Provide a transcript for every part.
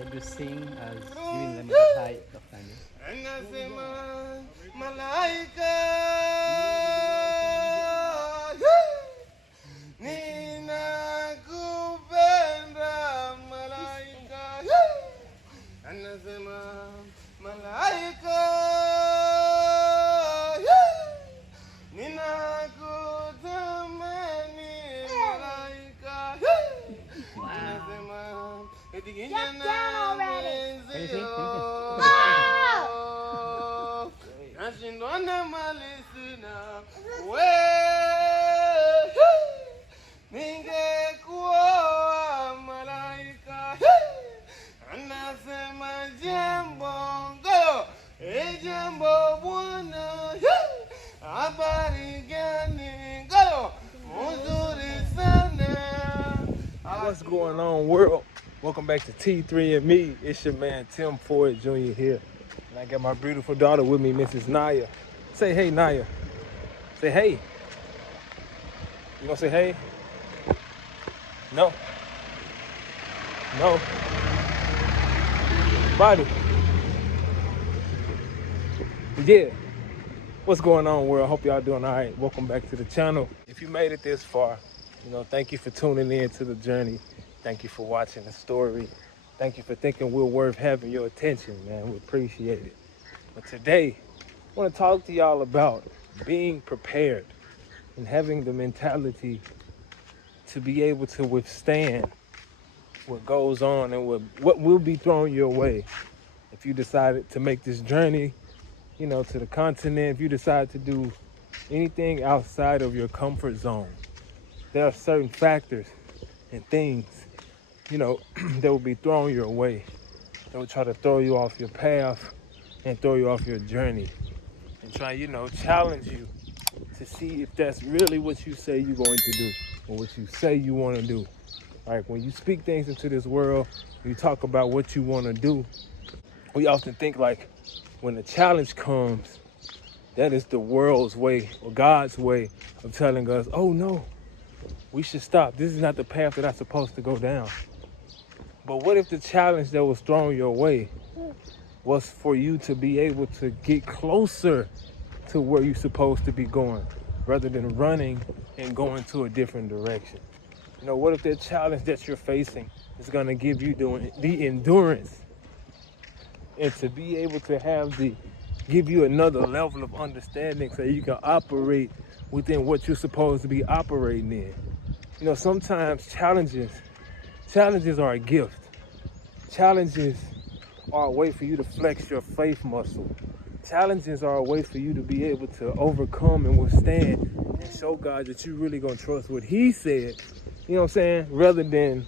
producing as giving them that height of kindness. Anasema malaika ninakupenda malaika anasema malaika ninakutamani malaika anasema Jump down already. nashindwana malisina we ningekuoa malaika anasema jambo ngolo jambo bwana habari gani ngolo mzuri sana. What's going on, world? Welcome back to T3 and Me. It's your man Tim Ford Jr. here. And I got my beautiful daughter with me, Mrs. Naya. Say hey, Naya. Say hey. You gonna say hey? No. No. Body. Yeah. What's going on, world? Hope y'all doing all right. Welcome back to the channel. If you made it this far, thank you for tuning in to the journey. Thank you for watching the story. Thank you for thinking we're worth having your attention, man. We appreciate it. But today, I want to talk to y'all about being prepared and having the mentality to be able to withstand what goes on and what will be thrown your way if you decided to make this journey, to the continent, if you decide to do anything outside of your comfort zone. There are certain factors and things, that will be thrown your way. They will try to throw you off your path and throw you off your journey and try, challenge you to see if that's really what you say you're going to do or what you say you want to do. Like when you speak things into this world, you talk about what you want to do. We often think like when the challenge comes, that is the world's way or God's way of telling us, oh no, we should stop. This is not the path that I'm supposed to go down. But what if the challenge that was thrown your way was for you to be able to get closer to where you're supposed to be going rather than running and going to a different direction? What if that challenge that you're facing is going to give you the endurance and to be able to give you another level of understanding so you can operate within what you're supposed to be operating in? Sometimes challenges are a gift. Challenges are a way for you to flex your faith muscle. Challenges are a way for you to be able to overcome and withstand and show God that you're really going to trust what He said, rather than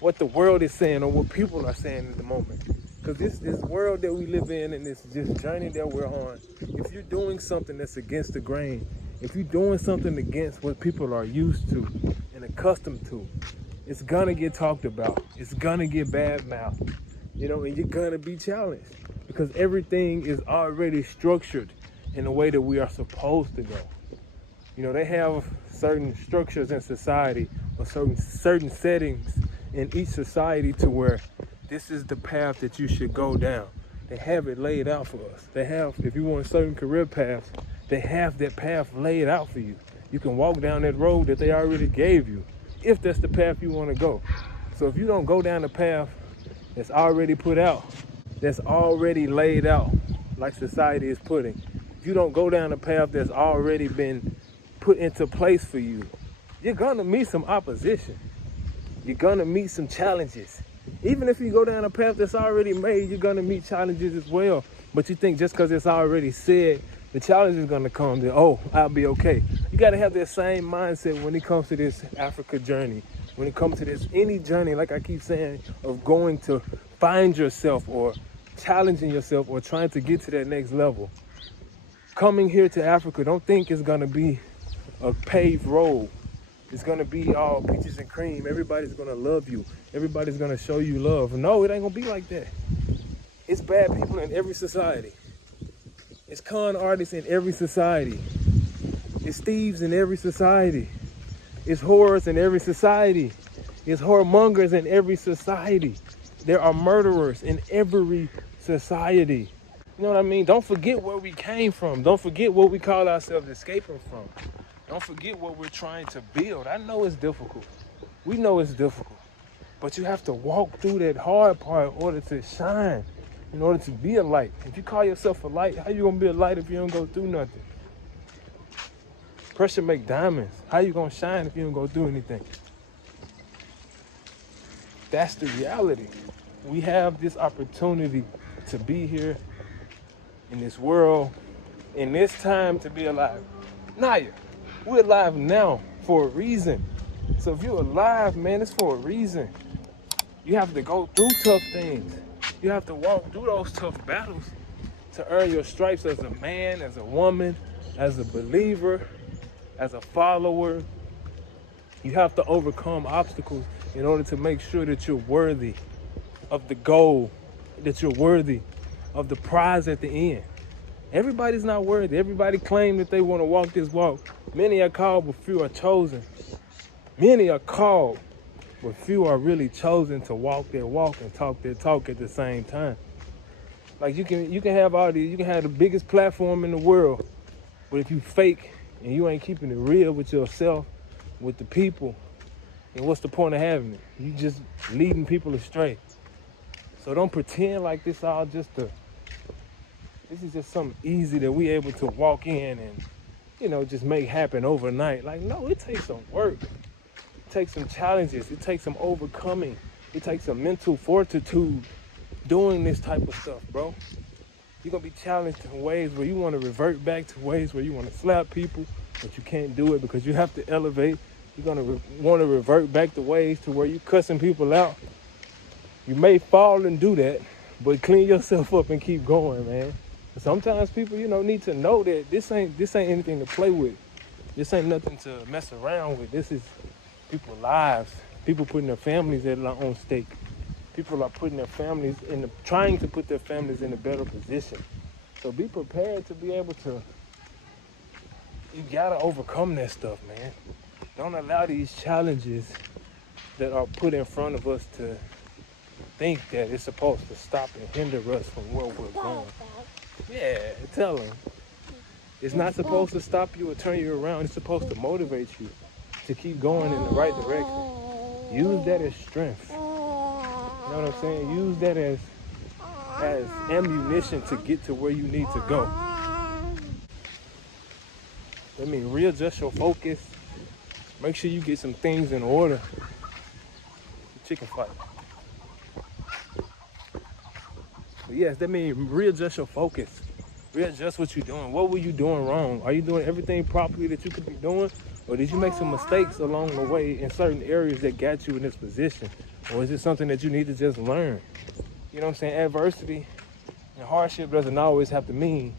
what the world is saying or what people are saying at the moment. Because this world that we live in and this journey that we're on, if you're doing something that's against the grain, if you're doing something against what people are used to and accustomed to, it's gonna get talked about. It's gonna get bad-mouthed, and you're gonna be challenged because everything is already structured in the way that we are supposed to go. They have certain structures in society or certain settings in each society to where this is the path that you should go down. They have it laid out for us. They have, if you want certain career paths, they have that path laid out for you. You can walk down that road that they already gave you, if that's the path you want to go. So if you don't go down the path that's already put out, that's already laid out, like society is putting, if you don't go down the path that's already been put into place for you, you're gonna meet some opposition. You're gonna meet some challenges. Even if you go down a path that's already made, you're gonna meet challenges as well. But you think just because it's already said, the challenge is gonna come, then, oh, I'll be okay. You gotta have that same mindset when it comes to this Africa journey. When it comes to this, any journey, like I keep saying, of going to find yourself or challenging yourself or trying to get to that next level. Coming here to Africa, don't think it's gonna be a paved road. It's gonna be all peaches and cream. Everybody's gonna love you. Everybody's gonna show you love. No, it ain't gonna be like that. It's bad people in every society. It's con artists in every society. It's thieves in every society. It's whores in every society. It's whoremongers in every society. There are murderers in every society. You know what I mean? Don't forget where we came from. Don't forget what we call ourselves escaping from. Don't forget what we're trying to build. I know it's difficult. We know it's difficult. But you have to walk through that hard part in order to shine, in order to be a light. If you call yourself a light, how you gonna be a light if you don't go through nothing? Pressure make diamonds. How you gonna shine if you don't go through anything? That's the reality. We have this opportunity to be here in this world, in this time, to be alive. Naya, we're alive now for a reason. So if you're alive, man, it's for a reason. You have to go through tough things. You have to walk through those tough battles to earn your stripes as a man, as a woman, as a believer, as a follower. You have to overcome obstacles in order to make sure that you're worthy of the goal, that you're worthy of the prize at the end. Everybody's not worthy. Everybody claims that they want to walk this walk. Many are called, but few are chosen. Many are called, but few are really chosen to walk their walk and talk their talk at the same time. Like you can have all these, you can have the biggest platform in the world, but if you fake and you ain't keeping it real with yourself, with the people, then what's the point of having it? You just leading people astray. So don't pretend like this is just something easy that we able to walk in and, just make happen overnight. Like, no, it takes some work. It takes some challenges. It takes some overcoming. It takes some mental fortitude doing this type of stuff, bro. You're going to be challenged in ways where you want to revert back to ways where you want to slap people, but you can't do it because you have to elevate. You're going to want to revert back to ways to where you cussing people out. You may fall and do that, but clean yourself up and keep going, man. Sometimes people, need to know that this ain't anything to play with. This ain't nothing to mess around with. This is people's lives. People putting their families on stake. People are putting their families trying to put their families in a better position. So be prepared to be able to. You gotta overcome that stuff, man. Don't allow these challenges that are put in front of us to think that it's supposed to stop and hinder us from where we're going. Yeah, tell them. It's not supposed to stop you or turn you around. It's supposed to motivate you to keep going in the right direction. Use that as strength. You know what I'm saying? Use that as ammunition to get to where you need to go. I mean, readjust your focus. Make sure you get some things in order. Chicken fight. But yes, that means readjust your focus. Readjust what you're doing. What were you doing wrong? Are you doing everything properly that you could be doing? Or did you make some mistakes along the way in certain areas that got you in this position? Or is it something that you need to just learn? You know what I'm saying? Adversity and hardship doesn't always have to mean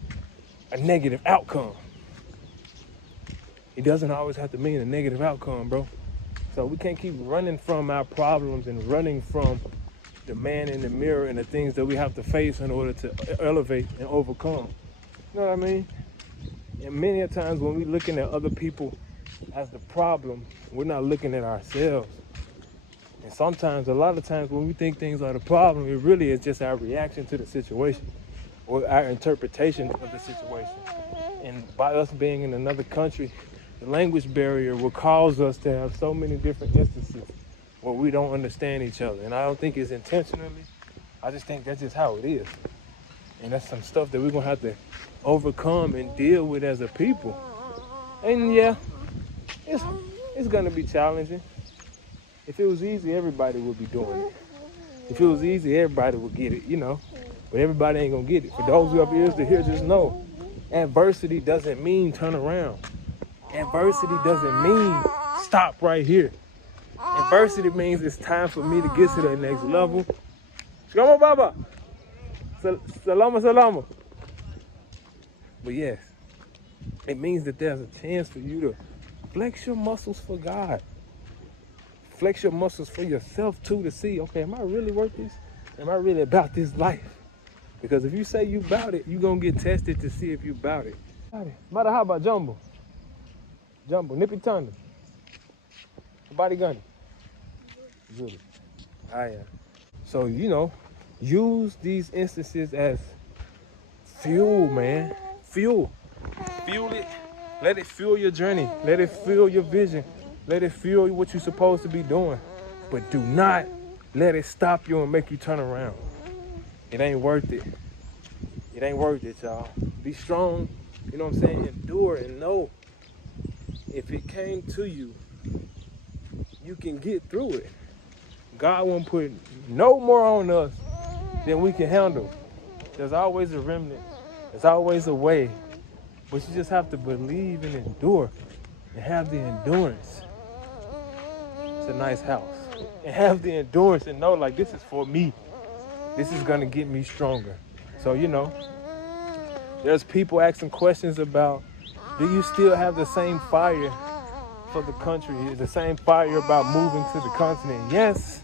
a negative outcome. It doesn't always have to mean a negative outcome, bro. So we can't keep running from our problems and running from the man in the mirror and the things that we have to face in order to elevate and overcome. You know what I mean? And many a times when we're looking at other people as the problem, we're not looking at ourselves. And sometimes, a lot of times when we think things are the problem, it really is just our reaction to the situation or our interpretation of the situation. And by us being in another country, the language barrier will cause us to have so many different instances where we don't understand each other. And I don't think it's intentionally. I just think that's just how it is. And that's some stuff that we're gonna have to overcome and deal with as a people. And yeah, it's gonna be challenging. If it was easy, everybody would be doing it. If it was easy, everybody would get it, But everybody ain't gonna get it. For those who have ears to hear, just know, adversity doesn't mean turn around. Adversity doesn't mean stop right here. Adversity means it's time for me to get to the next level. Shkama Baba. Salama. But yes, it means that there's a chance for you to flex your muscles for God. Flex your muscles for yourself too, to see, okay, am I really worth this? Am I really about this life? Because if you say you about it, you're going to get tested to see if you about it. Marahaba, Jumbo. Nippy Tanda. Body gun. Good. Ah, yeah. So, you know, use these instances as fuel, man. Fuel it. Let it fuel your journey. Let it fuel your vision. Let it fuel what you're supposed to be doing. But do not let it stop you and make you turn around. It ain't worth it. It ain't worth it, y'all. Be strong, you know what I'm saying? Endure and know if it came to you, you can get through it. God won't put no more on us than we can handle. There's always a remnant. There's always a way. But you just have to believe and endure and have the endurance. It's a nice house. And have the endurance and know, like, this is for me. This is going to get me stronger. So, you know, there's people asking questions about, do you still have the same fire for the country? The same fire about moving to the continent? Yes.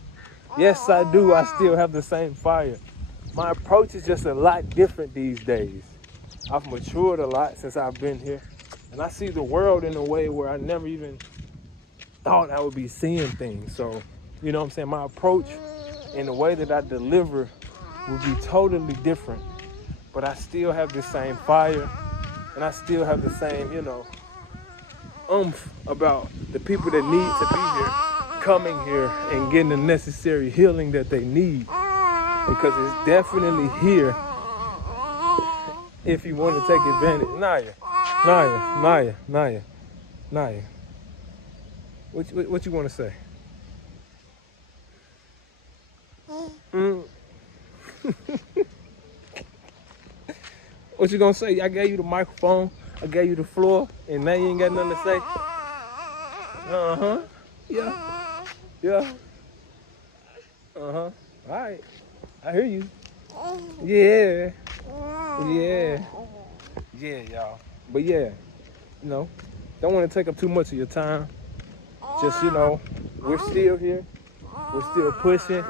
Yes, I do. I still have the same fire. My approach is just a lot different these days. I've matured a lot since I've been here. And I see the world in a way where I never even thought I would be seeing things. So, you know what I'm saying? My approach and the way that I deliver will be totally different. But I still have the same fire. And I still have the same, you know, oomph about the people that need to be here, coming here and getting the necessary healing that they need. Because it's definitely here if you want to take advantage. Naya. What you want to say? What you gonna say? I gave you the microphone, I gave you the floor, and now you ain't got nothing to say? Uh-huh. Yeah. Uh-huh. All right. I hear you. Yeah, y'all. But yeah, you know, don't want to take up too much of your time. Just, you know, we're still here. We're still pushing.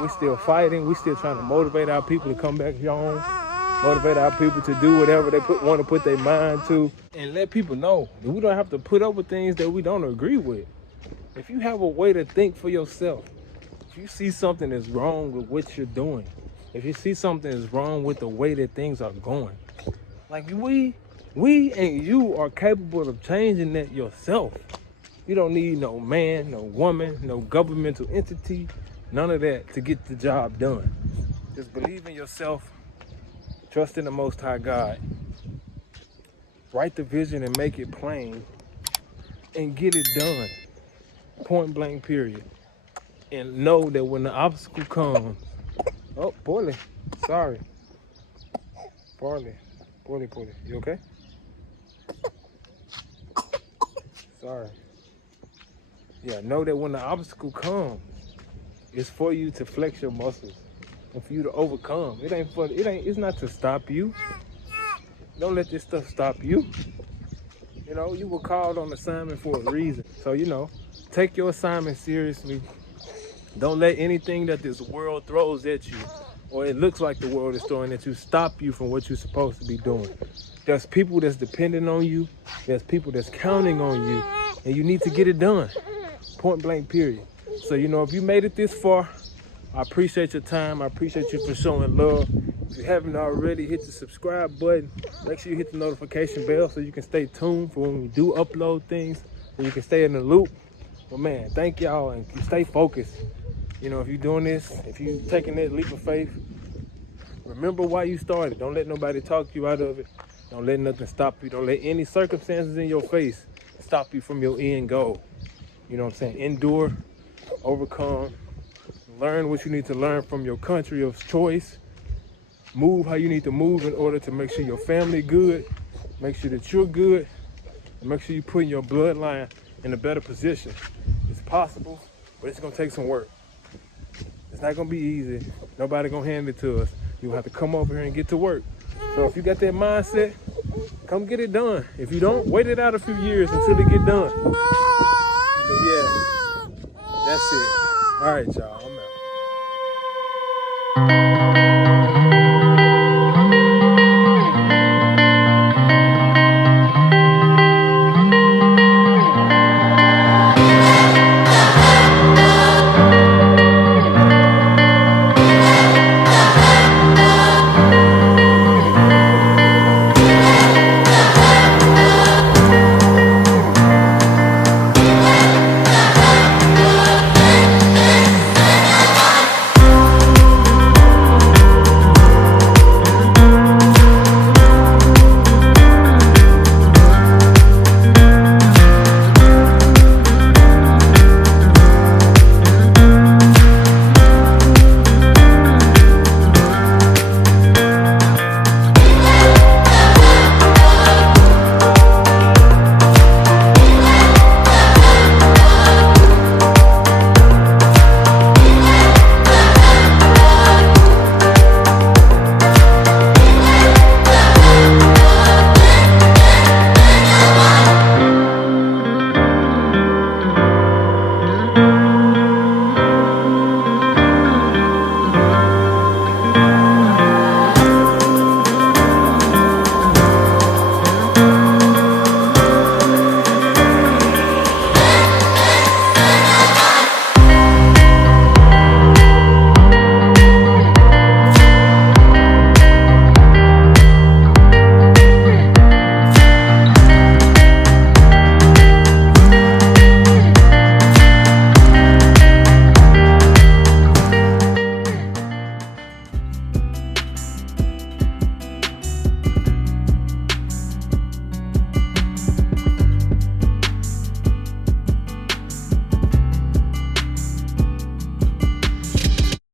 We're still fighting. We're still trying to motivate our people to come back home. Motivate our people to do whatever they want to put their mind to. And let people know that we don't have to put up with things that we don't agree with. If you have a way to think for yourself, if you see something that's wrong with what you're doing, if you see something that's wrong with the way that things are going, like we and you are capable of changing that yourself. You don't need no man, no woman, no governmental entity, none of that to get the job done. Just believe in yourself, trust in the Most High God, write the vision and make it plain, and get it done. Point blank, period. And know that when the obstacle comes, oh, Poorly, sorry. Poorly, you okay? Sorry. Yeah, know that when the obstacle comes, it's for you to flex your muscles and for you to overcome. It's not to stop you. Don't let this stuff stop you. You know, you were called on assignment for a reason. So, you know, take your assignment seriously. Don't let anything that this world throws at you, or it looks like the world is throwing at you, stop you from what you're supposed to be doing. There's people that's depending on you. There's people that's counting on you. And you need to get it done. Point blank, period. So, you know, if you made it this far, I appreciate your time. I appreciate you for showing love. If you haven't already, hit the subscribe button. Make sure you hit the notification bell so you can stay tuned for when we do upload things, so you can stay in the loop. But man, thank y'all, and stay focused. You know, if you're doing this, if you're taking that leap of faith, remember why you started. Don't let nobody talk you out of it. Don't let nothing stop you. Don't let any circumstances in your face stop you from your end goal. You know what I'm saying? Endure, overcome, learn what you need to learn from your country of choice. Move how you need to move in order to make sure your family good, make sure that you're good, and make sure you put your bloodline in a better position. It's possible, but it's gonna take some work. It's not gonna be easy. Nobody gonna hand it to us. You have to come over here and get to work. So if you got that mindset, come get it done. If you don't, wait it out a few years until it get done. But yeah, that's it. All right, y'all, I'm out.